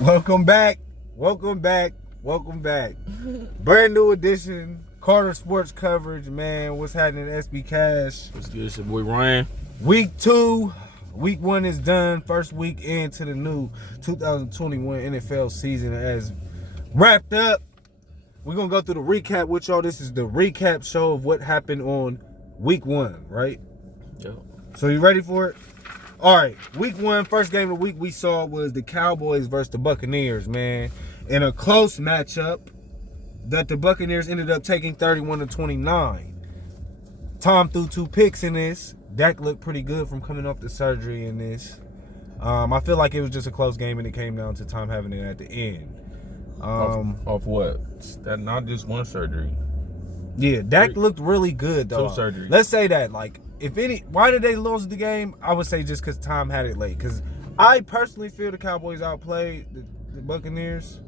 Welcome back. Brand new edition, Carter Sports coverage, man. What's happening, SB Cash? What's good? It's your boy Ryan. Week 2, week 1 is done. First week into the new 2021 NFL season has wrapped up. We're going to go through the recap with y'all. This is the recap show of what happened on week 1, right? Yo. So you ready for it? All right, week 1, first game of the week we saw was the Cowboys versus the Buccaneers, man. In a close matchup that the Buccaneers ended up taking 31-29. Tom threw 2 picks in this. Dak looked pretty good from coming off the surgery in this. I feel like it was just a close game and it came down to Tom having it at the end. Off what? That not just one surgery. Yeah, Dak looked really good though. 2 surgeries. Let's say that, like, why did they lose the game? I would say just because Tom had it late. Because I personally feel the Cowboys outplayed the Buccaneers.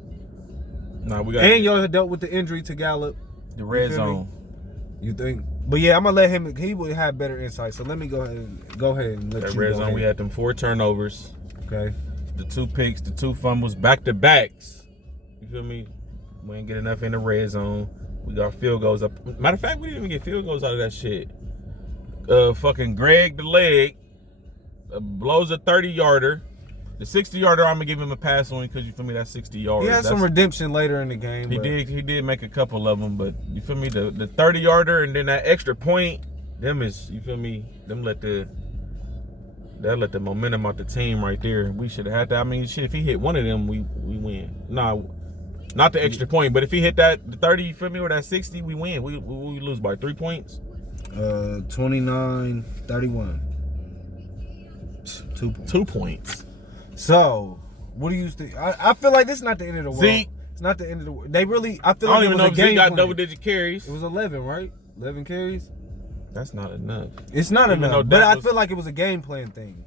Nah, we got. And y'all had dealt with the injury to Gallup. The red zone. You think? But yeah, I'm gonna let him. He would have better insight. So let me go ahead and let That you red go zone. ahead. We had them 4 turnovers. Okay. The 2 picks, the 2 fumbles, back to backs. You feel me? We ain't get enough in the red zone. We got field goals up. Matter of fact, we didn't even get field goals out of that shit. Fucking Greg the leg blows a 30-yarder. The 60-yarder, I'm gonna give him a pass on because you feel me. That's 60 yards. He had some redemption later in the game. He did make a couple of them, but you feel me. The 30-yarder and then that extra point, them is, you feel me. Them let the momentum out the team right there. We should have had that. I mean, shit. If he hit one of them, we win. Nah, not the extra point, but if he hit the 30, you feel me, or that 60, we win. We lose by 3 points. 29-31. 2 points. 2 points. So, what do you think? I feel like this is not the end of the world. Zeke. It's not the end of the world. They really, I feel I like don't even know if Zeke got double-digit carries. It was 11, right? 11 carries? That's not enough. It's not Even enough. though But I was- feel like it was a game plan thing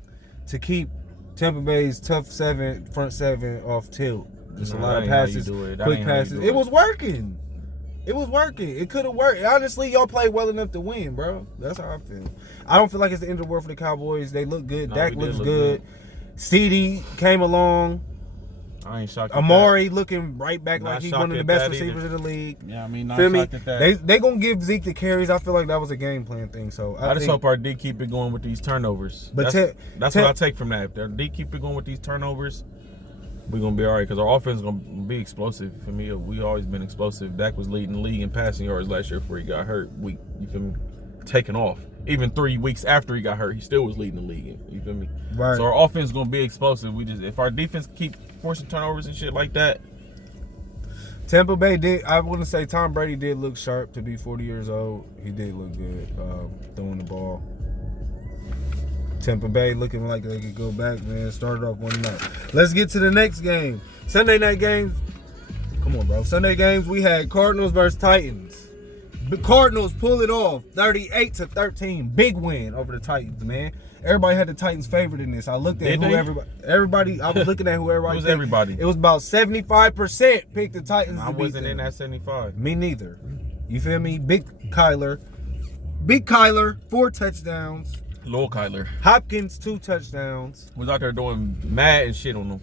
to keep Tampa Bay's front seven off tilt. Just a lot of passes, quick passes. It was working. It could have worked. Honestly, y'all played well enough to win, bro. That's how I feel. I don't feel like it's the end of the world for the Cowboys. They look good. No, Dak we did looks look good. CD came along. I ain't shocked. Amari looking right back Not like he's shocked one of the at best that receivers either. in the league. Yeah, I mean, not Feel me? shocked at that. They gonna give Zeke the carries. I feel like that was a game plan thing. So I just hope our D keep it going with these turnovers. But that's what I take from that. If their D keep it going with these turnovers, we're gonna be all right because our offense is gonna be explosive. For me, we always been explosive. Dak was leading the league in passing yards last year before he got hurt. You feel me? Taking off. Even 3 weeks after he got hurt, he still was leading the league. You feel me? Right. So our offense is gonna be explosive. If our defense keep forcing turnovers and shit like that. Tampa Bay did. I wouldn't say Tom Brady did look sharp to be 40 years old. He did look good throwing the ball. Tampa Bay looking like they could go back, man. Started off 1-0. Let's get to the next game. Sunday night games. Come on, bro. Sunday games, we had Cardinals versus Titans. The Cardinals pull it off, 38-13. Big win over the Titans, man. Everybody had the Titans favored in this. I looked at everybody. I was looking at who everybody. Who's everybody? It was about 75% picked the Titans. I wasn't in that 75. Me neither. You feel me? Big Kyler, 4 touchdowns. Lil Kyler Hopkins, 2 touchdowns. was out there doing mad and shit on them.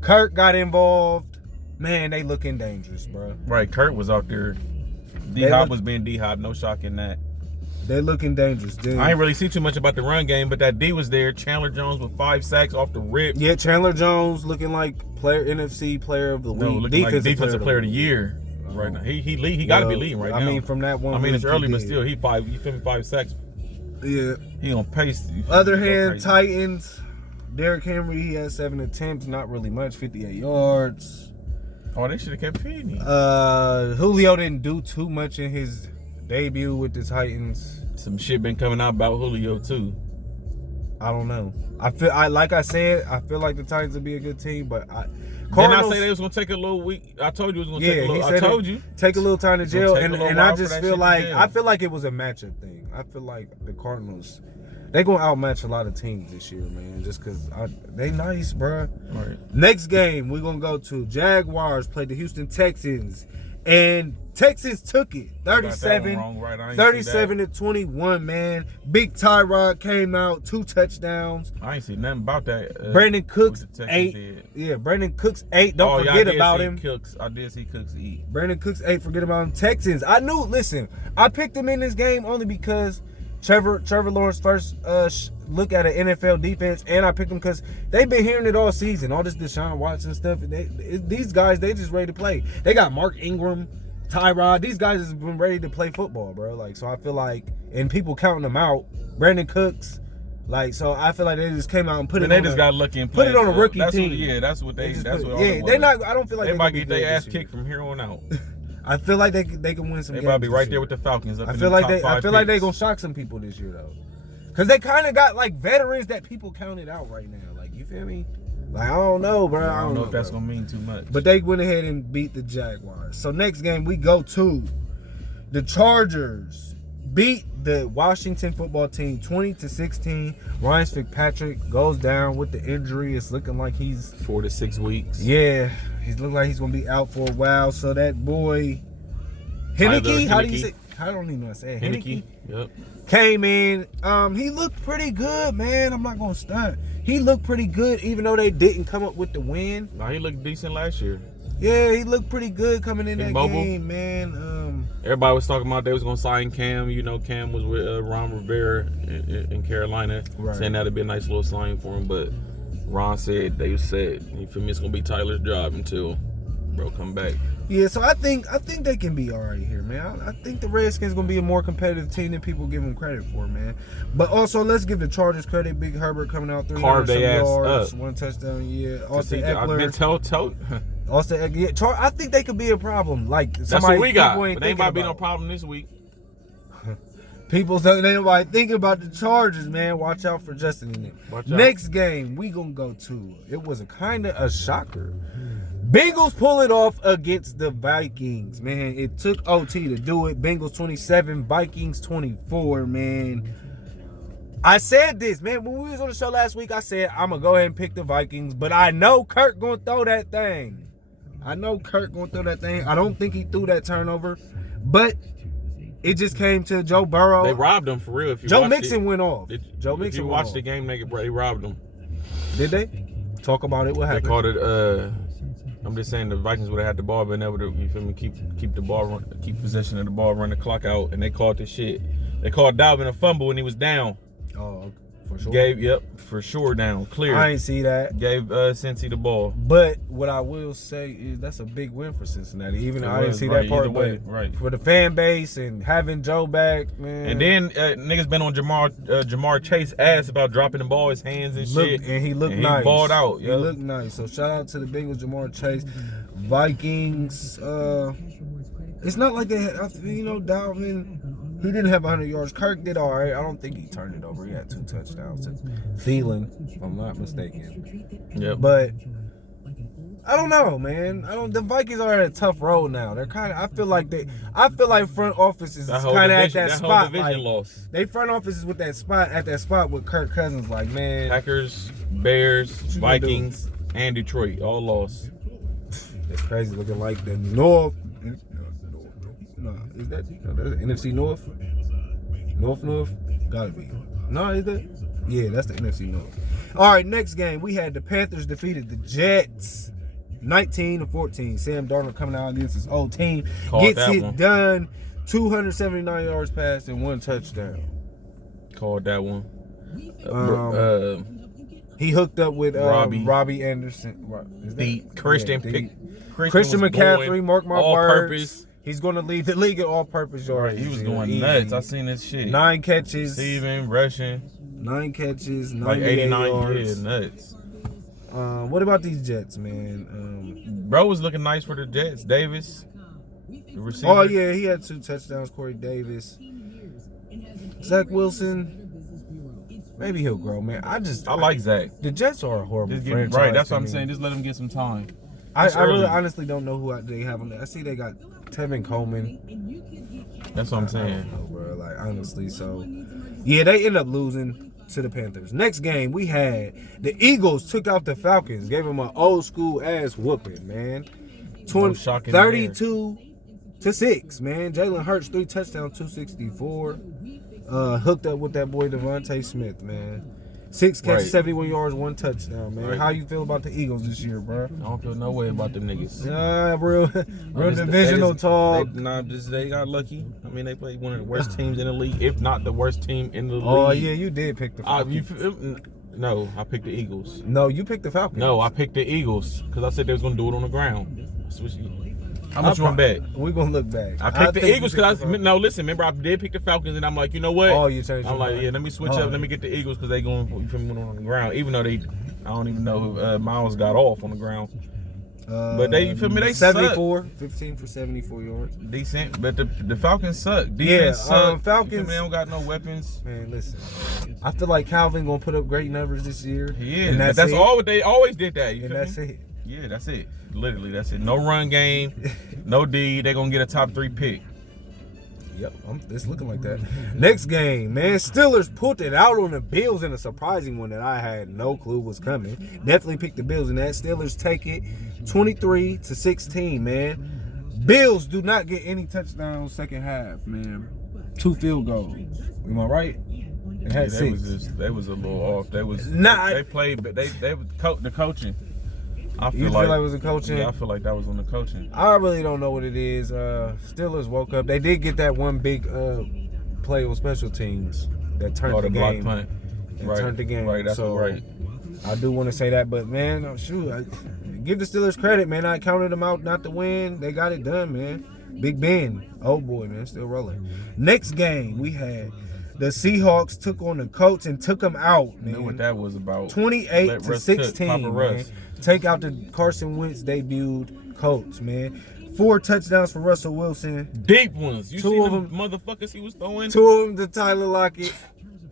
Kirk got involved. Man, they looking dangerous, bro. Right, Kurt was out there. D-Hop was being D-Hop. No shock in that. They looking dangerous, dude. I ain't really see too much about the run game, but that D was there. Chandler Jones with 5 sacks off the rip. Yeah, Chandler Jones looking like NFC player of the week. No, looking like defensive player of the year right now. He got to be leading right now. I mean, from that one. I mean, it's early, but did. still, you feel me? 5 sacks. Yeah. He on pace. Other hand, Titans. Derrick Henry, he had 7 attempts, not really much, 58 yards. Oh, they should have kept feeding him. Julio didn't do too much in his debut with the Titans. Some shit been coming out about Julio too. I don't know. I feel like the Titans would be a good team, but Didn't I say they was gonna take a little week? I told you it was gonna take a little. I told you take a little time to gel, and I just feel like it was a matchup thing. I feel like the Cardinals, they gonna outmatch a lot of teams this year, man. Just cause they nice, bro. Right. Next game we gonna go to Jaguars play the Houston Texans And Texas took it. Got that one wrong, right? I ain't see 37 to 21, man. Big Tyrod came out, 2 touchdowns. I ain't see nothing about that. Brandon Cooks, what the Texans 8. did. Yeah, Brandon Cooks, 8. Don't forget about him. I did see Cooks eat. Brandon Cooks, 8. Forget about him. Texans. Listen, I picked him in this game only because Trevor Lawrence first look at an NFL defense, and I picked him because they've been hearing it all season. All this Deshaun Watson stuff. These guys, they just ready to play. They got Mark Ingram, Tyrod. These guys has been ready to play football, bro. Like, so I feel like, and people counting them out. Brandon Cooks, like, so I feel like they just came out and put it. They just got lucky and put it on a rookie team. That's what they. That's what. Yeah, they not. I don't feel like they might get their ass kicked from here on out. I feel like they can win some. They games might be right this there year. with the Falcons. I feel like they gonna shock some people this year though, cause they kind of got like veterans that people counted out right now. Like, you feel me? Like, I don't know, bro. I don't know if that's gonna mean too much. But they went ahead and beat the Jaguars. So next game we go to the Chargers beat the Washington football team 20-16. Ryan Fitzpatrick goes down with the injury. It's looking like he's 4 to 6 weeks. Yeah, he's looking like he's gonna be out for a while. So that boy Henneke, how do you say? I don't even know how to say it. Henneke. Yep. Came in. He looked pretty good, man. I'm not gonna stunt. He looked pretty good, even though they didn't come up with the win. No, he looked decent last year. Yeah, he looked pretty good coming in that mobile. game, man. Everybody was talking about they was gonna sign Cam. You know, Cam was with Ron Rivera in Carolina, Right. saying that'd be a nice little sign for him. But Ron said you feel me, it's gonna be Tyler's job until bro come back. Yeah, so I think they can be all right here, man. I think the Redskins gonna be a more competitive team than people give them credit for, man. But also, let's give the Chargers credit. Big Herbert coming out there, Carved their ass yards, up. 1 touchdown. Yeah, Austin Austin I've been Eckler. told. Austin Eckler. Yeah, I think they could be a problem. Like, That's somebody what we got. people ain't But they thinking might be no about. problem this week. People ain't nobody thinking about the Chargers, man. Watch out for Justin in it. Watch out. Next game we gonna go to. It was a kind of a shocker. Bengals pull it off against the Vikings, man. It took OT to do it. Bengals 27, Vikings 24, man. I said this, man. When we was on the show last week, I said I'm gonna go ahead and pick the Vikings, but I know Kirk gonna throw that thing. I don't think he threw that turnover, but it just came to Joe Burrow. They robbed him for real. If you Joe watched Mixon went off. If Mixon you went watched off. the game, they robbed him. Did they? Talk about it. What They happened? called it. I'm just saying the Vikings would have had the ball, been able to, you feel me, keep the ball, keep possession of the ball, run the clock out, and they called this shit. They called Dalvin a fumble when he was down. Oh, for sure. For sure down, clear. I ain't see that. Gave Cincy the ball. But what I will say is that's a big win for Cincinnati. Even though I didn't see right, that part, either way, but right. for the fan base and having Joe back, man. And then niggas been on Jamar Chase ass about dropping the ball, his hands and shit. And he looked and nice. He balled out. He looked nice. So shout out to the Bengals, Jamar Chase. Vikings, it's not like they had, Dalvin, he didn't have 100 yards. Kirk did all right. I don't think he turned it over. He had 2 touchdowns. Thielen, if I'm not mistaken. Yep. But I don't know, man. The Vikings are at a tough road now. They're kind of. I feel like front office is kind of at that spot. Division loss. They front office is with that spot with Kirk Cousins. Like, man, Packers, Bears, Vikings, and Detroit all lost. it's crazy looking like the North. No, is that NFC North? North? Gotta be. No, is that? Yeah, that's the NFC North. All right, next game we had the Panthers defeated the Jets. 19-14. Sam Darnold coming out against his old team. Gets it done. 279 yards passed and 1 touchdown. Called that one. He hooked up with Robbie Anderson. Christian McCaffrey, mark my all words. Purpose. He's going to lead the league at all-purpose yards. Right, he was going nuts. I seen this shit. 9 catches. Receiving, rushing. 9 catches, 98 like 89 yards. Yeah, nuts. What about these Jets, man? Bro was looking nice for the Jets. Davis, the receiver. Oh, yeah, he had 2 touchdowns. Corey Davis. Zach Wilson, maybe he'll grow, man. I like Zach. The Jets are a horrible franchise. Right, that's what I'm saying. Just let him get some time. I really honestly don't know who they have on there. I see they got Tevin Coleman. That's what I'm saying. I don't know, bro. Like, honestly, so yeah, they end up losing to the Panthers. Next game we had the Eagles took out the Falcons, gave them an old school ass whooping, man. 32 to 6, man. Jalen Hurts 3 touchdowns, 264. Hooked up with that boy Devontae Smith, man. 6 catches, 71 yards, 1 touchdown, man. Right. How you feel about the Eagles this year, bro? I don't feel no way about them niggas. Real divisional talk. They got lucky. I mean, they played one of the worst teams in the league, if not the worst team in the league. Oh yeah, you did pick the Falcons. No, I picked the Eagles. No, you picked the Falcons. No, I picked the Eagles because I said they was gonna do it on the ground. How much you want to bet? We're gonna look back. I picked the Eagles because listen, remember I did pick the Falcons and I'm like, you know what? Oh, you changed. I'm like, yeah, let me switch up. Let me get the Eagles because they going on the ground. Even though I don't even know if Miles got off on the ground. But you feel me? They 74, 15 for 74 yards. Decent, but the Falcons suck. Defense suck. Falcons. You feel me? They don't got no weapons. Man, listen. I feel like Calvin gonna put up great numbers this year. He is. That's all. They always did that. You feel that's me? it. Yeah, that's it. Literally, that's it. No run game, no D. They're going to get a top 3 pick. Yep, it's looking like that. Next game, man. Steelers pulled it out on the Bills in a surprising one that I had no clue was coming. Definitely picked the Bills in that. Steelers take it 23-16, man. Bills do not get any touchdowns second half, man. 2 field goals. Am I right? They had 6. They was a little off. They played, but they the coaching. I feel like it was the coaching? Yeah, I feel like that was on the coaching. I really don't know what it is. Steelers woke up. They did get that one big play on special teams that turned the game. Block punt. Turned the game. Right, that's right. I do want to say that, but man, give the Steelers credit, man. I counted them out not to win. They got it done, man. Big Ben, oh boy, man, still rolling. Next game we had the Seahawks took on the Colts and took them out, man. I knew what that was about. 28-16, man. Take out the Carson Wentz debuted Colts, man. 4 touchdowns for Russell Wilson. Deep ones. You 2 see of them them motherfuckers he was throwing? 2 of them to Tyler Lockett.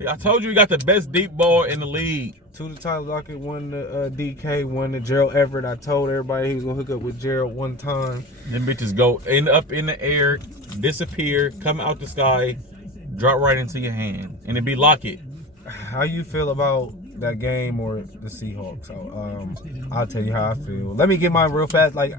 I told you he got the best deep ball in the league. 2 to Tyler Lockett, 1 to DK, 1 to Gerald Everett. I told everybody he was going to hook up with Gerald one time. Them bitches go up in the air, disappear, come out the sky, drop right into your hand, and it be Lockett. How you feel about that game or the Seahawks? I'll tell you how I feel. Let me get mine real fast. Like,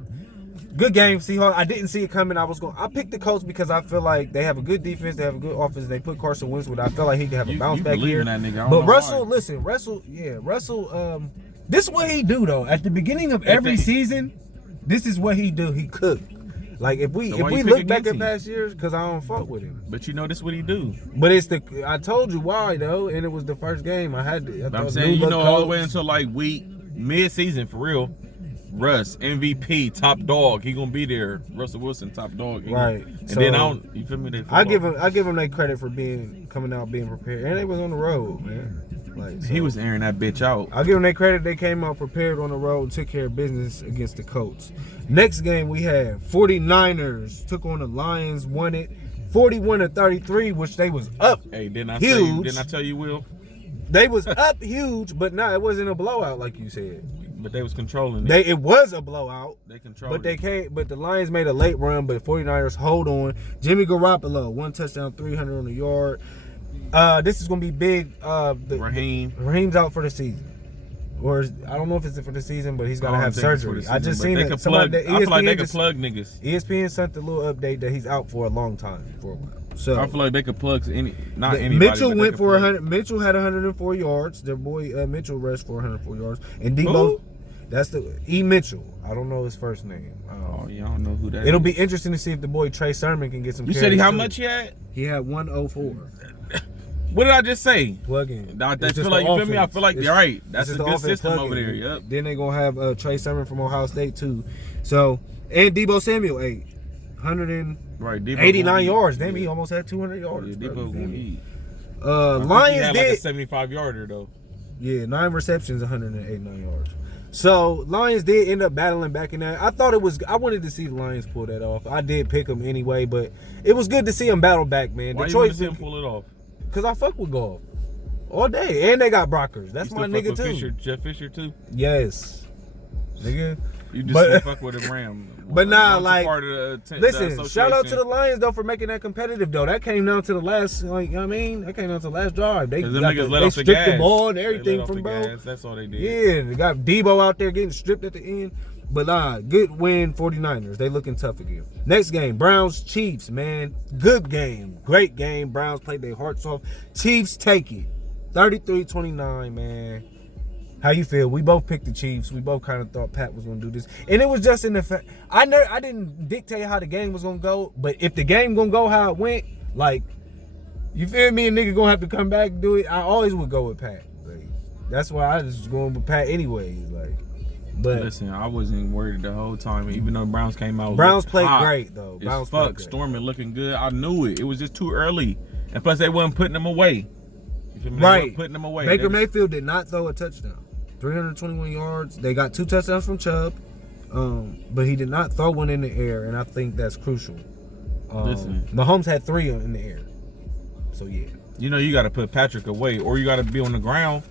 good game, Seahawks. I didn't see it coming. I picked the Colts because I feel like they have a good defense. They have a good offense. They put Carson Wentz with. I feel like he could have a bounce back here. In that nigga. But Russell, listen, Russell. This is what he do though. At the beginning of every season, this is what he do. He cook. Like if we look back at past years, because I don't fuck with him. But you know this what he do. But I told you why though, and it was the first game. I'm saying all the way until like mid-season for real. Russ, MVP, top dog. He gonna be there. Russell Wilson, top dog. Right. And then you feel me? I give him that credit for coming out being prepared, and they was on the road, man. Like he was airing that bitch out. I'll give them that credit. They came out prepared on the road, took care of business against the Colts. Next game we had 49ers took on the Lions, won it 41-33, which they was up. Hey, didn't I tell you, Will? They was up huge, but it wasn't a blowout like you said. But they was controlling it. It was a blowout. They controlled But the Lions made a late run, but 49ers hold on. Jimmy Garoppolo, 1 touchdown, 300 on the yard. This is gonna be big. Raheem's out for the season. Or I don't know if it's for the season, but he's gonna have surgery. I just seen it. I feel like they could plug niggas. ESPN sent a little update that he's out for a long time, for a while. So I feel like they could plug anybody. Mitchell went for 100. Mitchell had 104 yards. Their boy Mitchell rushed for 104 yards. And Debo, that's the Mitchell. I don't know his first name. I don't know who that is. It'll be interesting to see if the boy Trey Sermon can get some. You said how much he had? He had 104. What did I just say? Plug in. I feel like you feel me. I feel like you're right. That's a good system over there. Yep. Then they gonna have Trey Sermon from Ohio State too. So and Debo Samuel 189 yards. Damn, he almost had 200 yards. Yeah, Debo gonna eat. Lions he had like a 75 yarder though. Yeah, 9 receptions, 189 yards. So Lions did end up battling back in that. I wanted to see the Lions pull that off. I did pick them anyway, but it was good to see them battle back, man. Why you want to see them pull it off? Cause I fuck with golf all day, and they got Brockers. That's my nigga too. Jeff Fisher too. Yes, nigga. You just fuck with a Ram. But nah, like, listen, shout out to the Lions though for making that competitive though. That came down to the last, that came down to the last drive. They stripped the ball and everything from bro. That's all they did. Yeah, they got Debo out there getting stripped at the end. But good win, 49ers. They looking tough again. Next game, Browns, Chiefs, man. Good game. Great game. Browns played their hearts off. Chiefs take it. 33-29, man. How you feel? We both picked the Chiefs. We both kind of thought Pat was going to do this. And it was just in the fact, I didn't dictate how the game was going to go, but if the game going to go how it went, like, you feel me? A nigga going to have to come back and do it. I always would go with Pat. Like, that's why I was going with Pat anyways. Like, but listen, I wasn't worried the whole time, even though Browns came out. Browns played great, though. Browns played great. Storming looking good. I knew it. It was just too early. And plus, they wasn't putting them away. You feel me? They wasn't putting them away. Baker Mayfield did not throw a touchdown. 321 yards. They got 2 touchdowns from Chubb, but he did not throw one in the air, and I think that's crucial. Listen, Mahomes had 3 in the air, so yeah. You know you got to put Patrick away, or you got to be on the ground.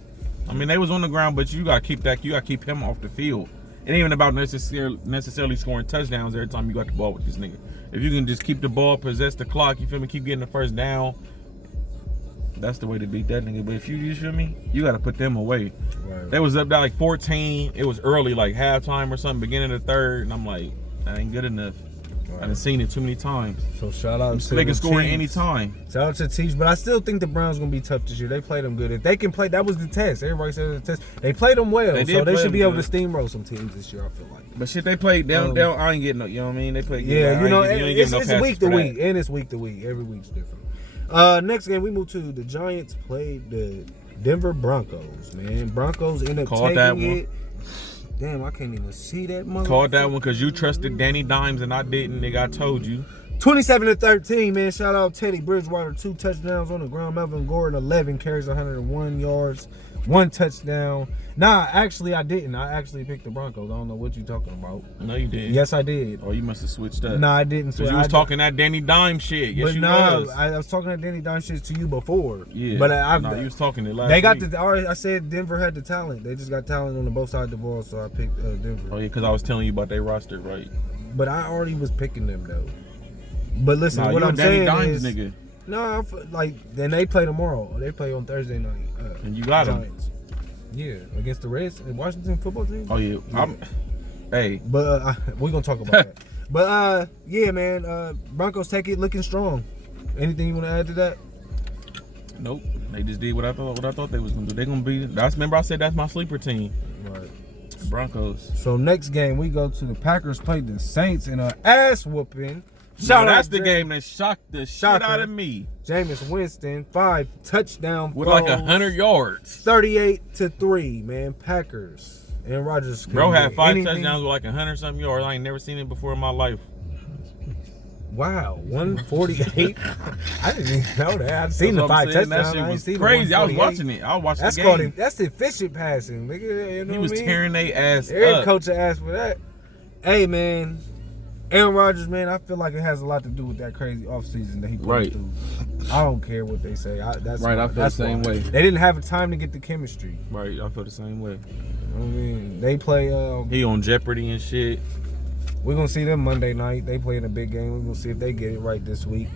I mean, they was on the ground, but you got to keep that. You got to keep him off the field. It ain't even about necessarily scoring touchdowns every time you got the ball with this nigga. If you can just keep the ball, possess the clock, you feel me? Keep getting the first down. That's the way to beat that nigga. But if you feel me, you got to put them away. Right. They was up there like 14. It was early, like halftime or something, beginning of the third. And I'm like, that ain't good enough. Right. I done seen it too many times. So shout out to they can score at any time. Shout out to the Chiefs. But I still think the Browns going to be tough this year. They played them good. If they can play, that was the test. Everybody said it was the test. They played them well. So they should be able to steamroll some teams this year, I feel like. But shit, they played down. I ain't getting no, you know what I mean? They played good. Yeah, you know, it's week to week. And it's week to week. Every week's different. Next game, we move to the Giants played the Denver Broncos, man. Broncos end up taking it. Damn, I can't even see that motherfucker. Called that one because you trusted Danny Dimes and I didn't, nigga. I told you. 27-13, man. Shout out Teddy Bridgewater, 2 touchdowns on the ground. Melvin Gordon, 11 carries, 101 yards, 1 touchdown. Nah, actually, I didn't. I actually picked the Broncos. I don't know what you're talking about. No, you didn't. Yes, I did. Oh, you must have switched up. Nah, I didn't. Because you was talking that Danny Dimes shit. Yes, you was. I was talking that Danny Dimes shit to you before. Yeah. But you was talking it last They got week. I said Denver had the talent. They just got talent on the both sides of the ball, so I picked Denver. Oh, yeah, because I was telling you about their roster, right? But I already was picking them, though. But listen, what I'm Danny saying Dimes, is... nigga. No, then they play tomorrow. They play on Thursday night. And you got them. Yeah, against the Reds, Washington football team. Oh yeah, hey. But we're gonna talk about that. But yeah, man, Broncos take it looking strong. Anything you want to add to that? Nope. They just did what I thought they was gonna do. They're gonna be. Remember I said that's my sleeper team. Right. The Broncos. So next game we go to the Packers played the Saints in an ass whooping. That's the game that shocked the shit out of me. Jameis Winston, 5 touchdown with like 100 yards. 38-3, man. Packers. And Rodgers. Bro had 5 touchdowns with like 100-something yards. I ain't never seen it before in my life. Wow, 148. I didn't even know that. I've seen the 5 touchdowns. That shit was crazy. I was watching it. I was watching the game. That's efficient passing. Nigga, you know he was tearing their ass up. Every coach asked for that. Hey, man. Aaron Rodgers, man, I feel like it has a lot to do with that crazy offseason that he put through. I don't care what they say. I feel the same way. They didn't have time to get the chemistry. Right, I feel the same way. I mean, they play... he on Jeopardy and shit. We're going to see them Monday night. They play in a big game. We're going to see if they get it right this week.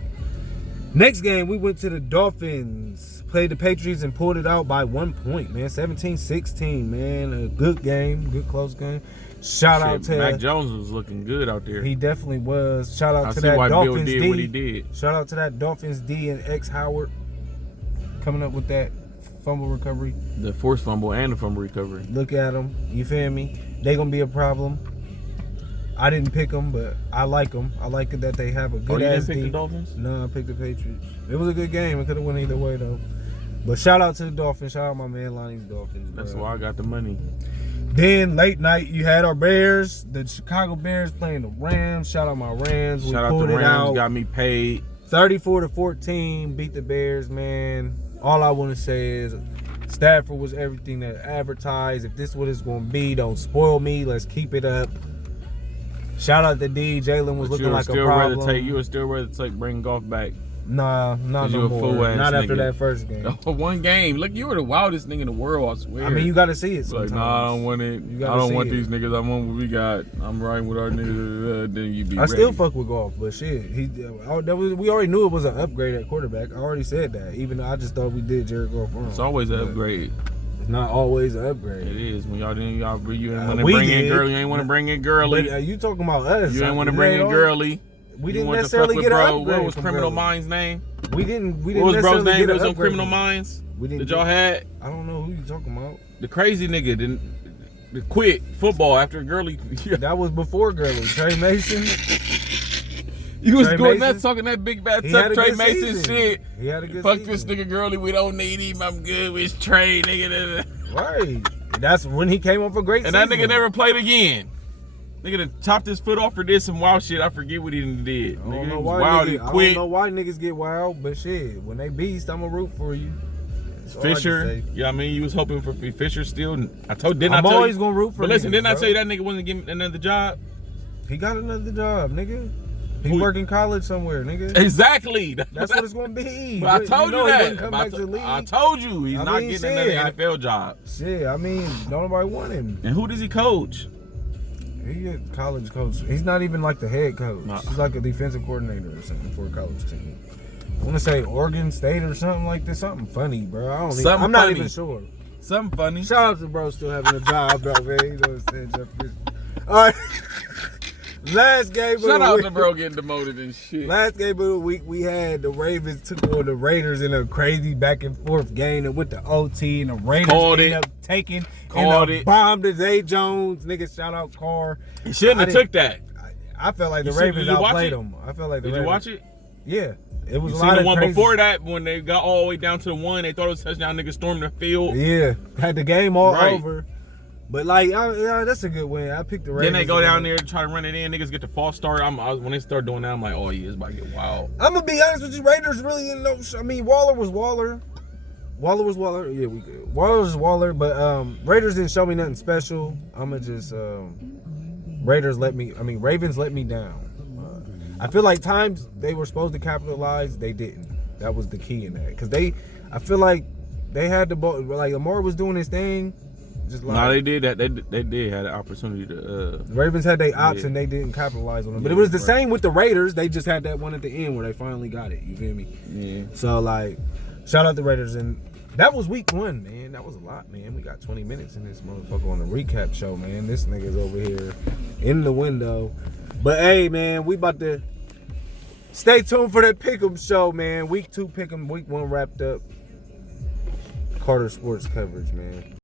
Next game, we went to the Dolphins. Played the Patriots and pulled it out by 1 point, man. 17-16, man. A good game. Good close game. Shout out to Mac Jones was looking good out there. He definitely was. Shout out to that Dolphins D. What he did. Shout out to that Dolphins D and X Howard coming up with that fumble recovery. The forced fumble and the fumble recovery. Look at them. You feel me? They gonna be a problem. I didn't pick them, but I like them. I like it that they have a good ass D. You didn't pick the Dolphins? No, I picked the Patriots. It was a good game. It could have went either way though. But shout out to the Dolphins. Shout out my man Lonnie's Dolphins. That's why I got the money. Then late night, you had our Bears, the Chicago Bears playing the Rams. Shout out my Rams. Shout out the Rams. Got me paid. 34-14, beat the Bears, man. All I want to say is Stafford was everything that advertised. If this is what it's going to be, don't spoil me. Let's keep it up. Shout out to D. Jalen was looking like a problem. You would still rather take bring golf back. Nah, not no more. Not after that first game. One game. Look, you were the wildest nigga in the world, I swear. I mean, you got to see it sometimes. Like, nah, I don't want it. I don't want these niggas. I want what we got. I'm riding with our niggas. Then you be ready. Still fuck with golf, but shit. We already knew it was an upgrade at quarterback. I already said that. Even though I just thought we did Jared Goff wrong. It's always an upgrade. It's not always an upgrade. It is. When you ain't want to We bring in did. girly. You ain't want to bring in girly. But, you talking about us? You ain't want to bring in girly. We You didn't wanted to necessarily fuck with get an bro. upgrade. What was from Criminal Girly. Minds' name? We didn't What was bro's necessarily name? get It an was on upgrade Criminal from- Minds We didn't. that y'all had. I don't know who you talking about. The crazy nigga that quit football after girly. That was before Girly. Trey Mason. You was Trey going Mason? nuts talking that big bad He tough had a Trey good Mason season. shit. He had a good Fuck season. this nigga girly. We don't need him. I'm good with Trey, nigga. Right. That's when he came up a great And season. that nigga never played again. Nigga done chopped his foot off or did some wild shit. I forget what he done did. I Nigga don't he know was why wild. He I don't quit. know why niggas get wild, but shit, when they beast, I'ma root for you. That's all I can Fisher, say. yeah, I mean, you was hoping for Fisher still. I told, didn't I'm I tell always you? gonna root for But listen, niggas, didn't I bro. tell you that nigga wasn't getting another job? He got another job, nigga. He Who- working college somewhere, nigga. Exactly. That's what it's gonna be. But I But told know you he that. wouldn't come back to the league. I told you he's I not mean, getting shit, another NFL job. Shit, I mean, don't nobody want him. And who does he coach? He a college coach. He's not even like the head coach. No. He's like a defensive coordinator or something for a college team. I want to say Oregon State or something like this. Something funny, bro. I don't. Even, Something I'm not funny. even sure. Something funny. Shout out to bro still having a job though, man. You know what I'm saying? All right. Last game. Shout of the out week. to bro getting demoted and shit. Last game of the week, we had the Ravens took on the Raiders in a crazy back and forth game and with the OT, and the Raiders Called ended it. up taking Called and it. bombed to Zay Jones. Nigga, shout out Carr. He shouldn't have I took that. I felt like the You see- Ravens did you watch outplayed it? them. I felt like the Did you Ravens. watch it? Yeah, it was You a seen lot the of one crazy. before that when they got all the way down to the one, they thought it was a touchdown, nigga stormed the field. Yeah, had the game all Right. over. But like, yeah, that's a good win. I picked the Ravens. Then they go down there to try to run it in. Niggas get the false start. When they start doing that, I'm like, oh yeah, it's about to get wild. I'm gonna be honest with you, Raiders really didn't know. I mean, Waller was Waller. Waller was Waller. Yeah, we good. Waller was Waller, but Raiders didn't show me nothing special. I'ma just Ravens let me down. I feel like times they were supposed to capitalize, they didn't. That was the key in that, because I feel like they had the ball. Like Lamar was doing his thing. Just like, No, they did that. They did have the opportunity to. the Ravens had their ops Yeah. and they didn't capitalize on them. But Yeah, it was the right. same with the Raiders. They just had that one at the end where they finally got it. You feel me? Yeah. So like, shout out the Raiders, and that was week 1, man. That was a lot, man. We got 20 minutes in this motherfucker on the recap show, man. This nigga's over here in the window. But hey, man, we about to stay tuned for that Pick'em show, man. Week 2 Pick'em, week 1 wrapped up. Carter Sports coverage, man.